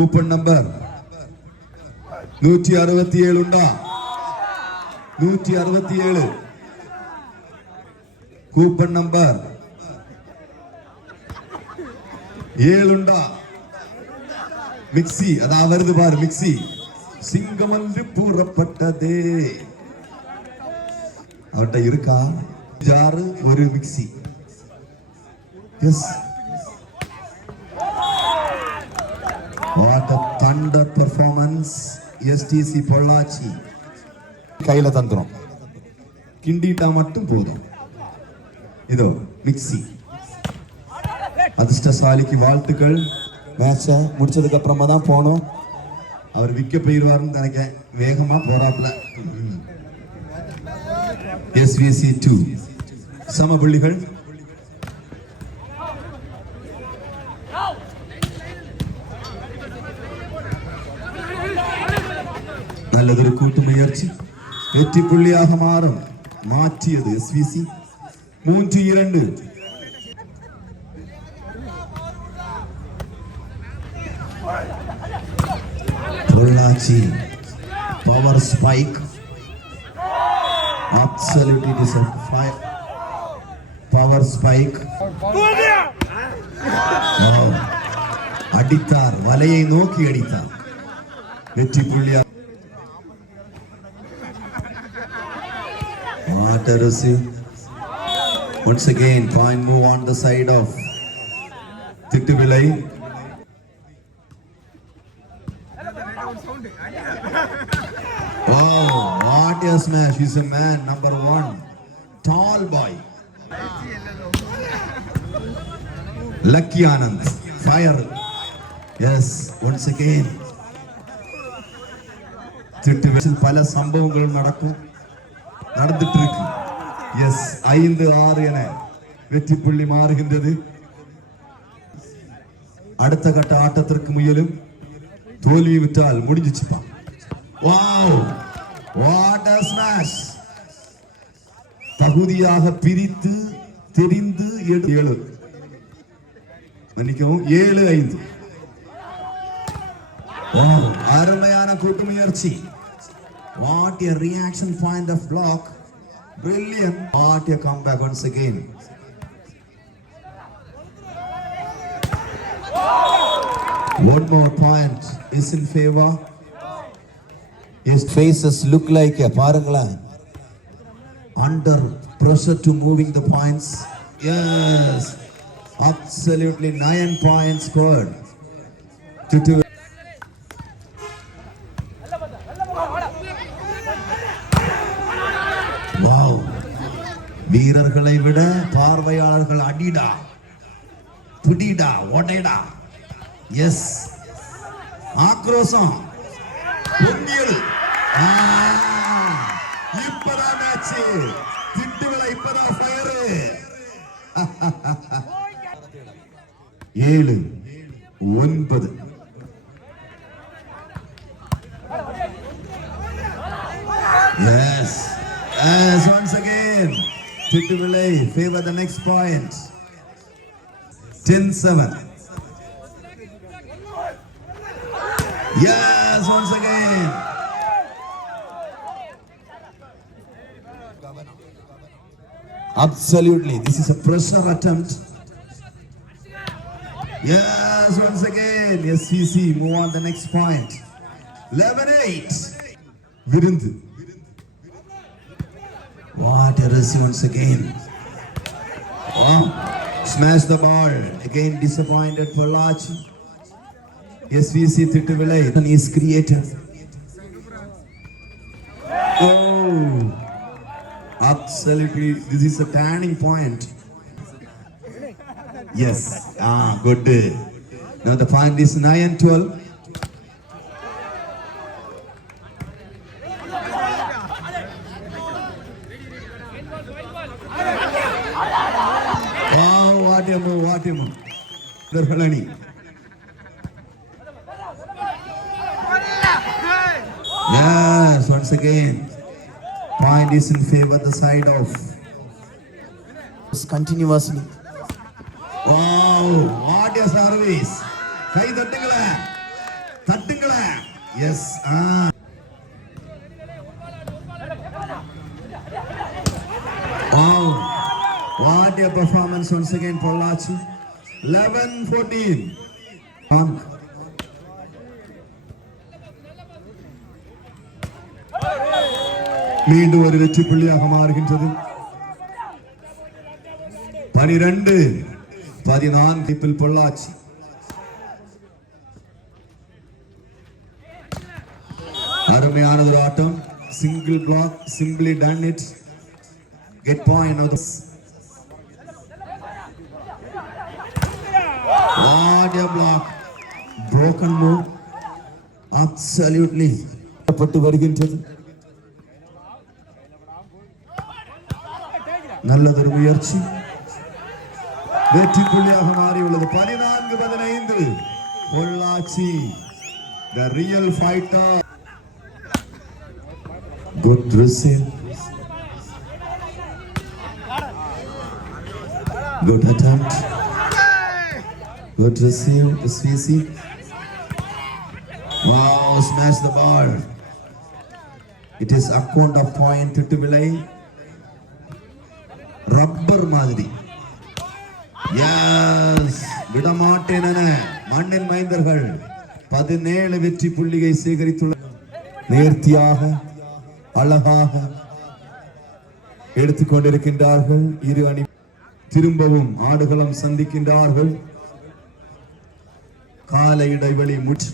Coupon number 167 ഉണ്ടാ 167 coupon number 7 ഉണ്ടാ மிக்ஸி அதா வருது பாரு மிக்ஸி சிங்கமன்று பூரப்பட்டதே அவட்ட இருக்கா ஜாரு ஒரு mixie yes what a thunder performance STC Pollachi கையில தந்துரும் கிண்டிட்டா மட்டும் போதும் இதோ மிக்ஸி அதிர்ஷ்டசாலிக்கு வாழ்த்துக்கள் மேட்சை முடிச்சதுக்கு அப்புறமா தான் போனோம் அவர் விக்க போயிருவாருன்னு நினைக்கிறேன் வேகமா போறாப்ல SVC 2 சம புள்ளிகள் நல்லதொரு கூட்டு முயற்சி வெற்றி புள்ளியாக மாற்றியது SVC 3-2 Pollachi power spike absolutely it is a power spike அடித்தார் வலையை நோக்கி அடித்தார் வெற்றி புள்ளியா Waterasi once again point move on the side of Thittuvilai. Wow, what a smash. He's a man, number 1. Tall boy. Lucky Anand. Fire. Yes, once again. Thittuvilai pala சம்பவங்கள் நடந்துட்டு இருக்கு. எஸ் 5-6 என வெற்றி புள்ளி மாறுகின்றது. அடுத்த கட்ட ஆட்டத்திற்கு முயலும் தோல்வி விட்டால் முடிஞ்சிச்சுப்பா. Wow what a smash. தகுதியாக பிரித்து தெரிந்து 7 மன்னிக்கவும் 7-5. வாவ் அருமையான கூட்டு முயற்சி. What a reaction point of block. Brilliant. What a comeback once again. One more point is in favor. His faces look like a parangala. Under pressure to moving the points. Yes. Absolutely 9 points scored. வீரர்களை விட பார்வையாளர்கள் அடிடா பிடிடா ஓடைடா. எஸ் ஆக்ரோஷம் பொங்கியல். இப்பதான் மேட்ச் திட்டுவிலை இப்பதான் ஃபயர். 7-9. Yes. As once again Thittuvilai favor the next point. 10-7. Yes, once again. Absolutely, this is a pressure attempt. Yes, once again. SVC move on the next point. 11-8. Virundu. What a race once again. Wow. Smash the ball. Again disappointed for Lachi. SVC Thittuvilai is created. Oh. Absolutely. This is a turning point. Yes. Good. Now the point is 9-12. What a move. Darhalani. Yes, once again. Point is in favor the side of. Continuously. Wow, what a service. Kai தட்டுங்களே. தட்டுங்களே. Yes. Wow, what a performance once again for Lachi. 11-14. மீண்டும் ஒரு வெற்றி புள்ளியாக மாறுகின்றது. 12-14 பொள்ளாச்சி. அருமையான ஒரு ஆட்டம். Single block, simply done it. Get point of this. What a block. Broken move. Absolutely. பட்டு வருகின்றது. நல்லதொரு முயற்சி. வெற்றி புள்ளியாக மாறியுள்ளது. 14-15 Pollachi. The real fighter. Good receive. Good attempt. Good receive. SVC. Wow, smash the ball. It is account of point to Vilay. Rubber மாதிரி. Yes. விடமாட்டேன் என மண்ணின் மைந்தர்கள் 17 வெற்றி புள்ளியை சேகரித்துள்ள. நேர்த்தியாக அழகாக எடுத்துக்கொண்டிருக்கின்றார்கள் இரு அணி. திரும்பவும் ஆடுகளம் சந்திக்கின்றார்கள். கால இடைவெளி முற்று.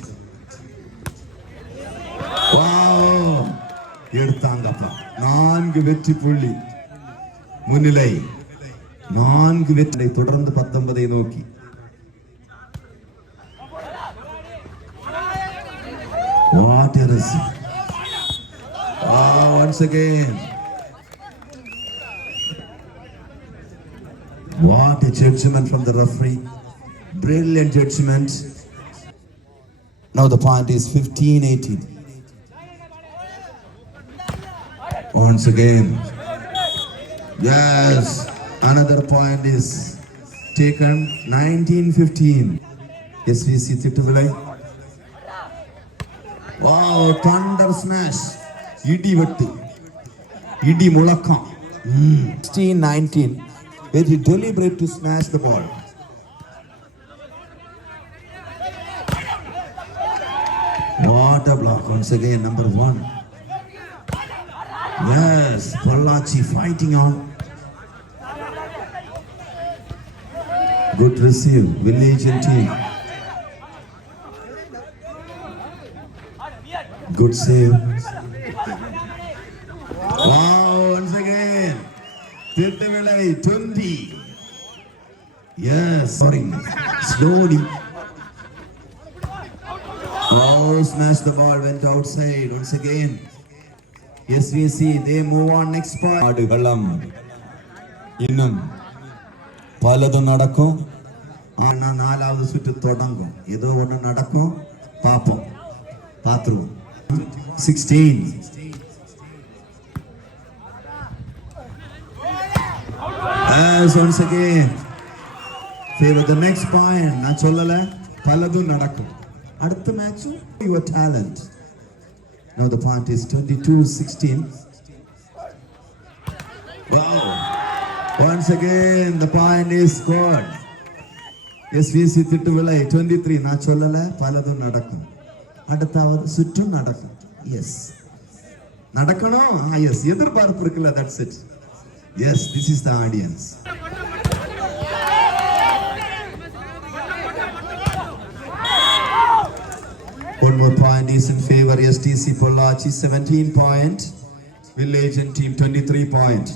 எடுத்தாங்கப்பா. 4 வெற்றி புள்ளி முன்னிலை. 4 வெற்றி தொடர்ந்து 19 நோக்கி. What a receive. Once again. What a judgment from the referee. Brilliant judgment. Now the point is 15-18. Once again. Yes. Another point is taken. 19-15. SVC Thittuvilai. Wow, thunder smash. Idi vettu. Idi mulakam. 16-19. Very deliberate to smash the ball. What a block once again, number 1. Yes, Pollachi fighting on. Good receive, Village and team. Good save. Wow, once again. Thittuvilai 20. Yes, sorry. Slowly. Oh, smash the ball, went outside once again. SVC, they move on next point. ஆடுகளம் இன்னும் பலதும் நடக்கும். ஆனா 4வது சுற்று தொடங்கும். ஏதோ ஒன்று நடக்கும். பார்ப்போம். பார்த்துருவோம். 16. As once again. Favor the next point. நான் சொல்லல பலதும் நடக்கும். அடுத்த match your talent. Now the point is 22-16. Wow. Once again the point is scored. SVC Thittuvilai 23. நான் சொல்லல பலதும் நடக்கும். அடுத்தாவது சுற்று நடக்கும். Yes. நடக்கணும். Yes. எதிர்பார்ப்பு இருக்குல்ல. That's it. Yes, this is the audience. One more point is in favor STC Pollachi. 17 point. Village and team 23 point.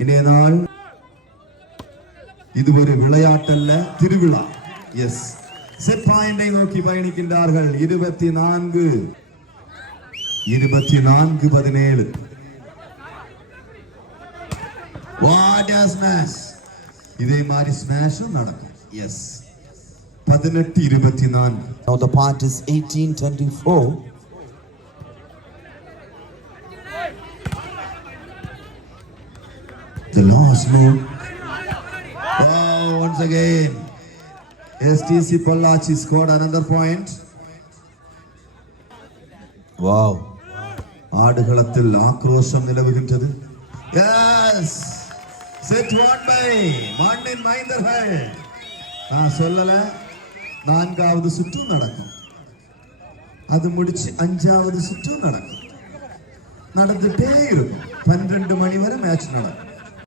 இன்றைய நாள் இது ஒரு விளையாட்டல்ல, திருவிழா. எஸ். செட் பாயிண்டை நோக்கி பயணிக்கின்றார்கள். 24-17. What a smash. இதே மாதிரி ஸ்மாஷும் நடக்கும். எஸ். 18-24. Now the point is 18-24. The last move. Oh, once again. STC Pollachi scored another point. Wow, ஆடுகளத்தில் ஆக்ரோஷம் நிலவுகின்றது. எஸ், செட் ஒன் பை மண்ணின் மைந்தர்கள். நான் சொல்லல, 4வது சுற்று நடக்கும், அது முடிச்சு 5வது சுற்று நடக்கும், நடந்துட்டே இருக்கும். 12 மணி வரை மேட்ச் நடக்கும்.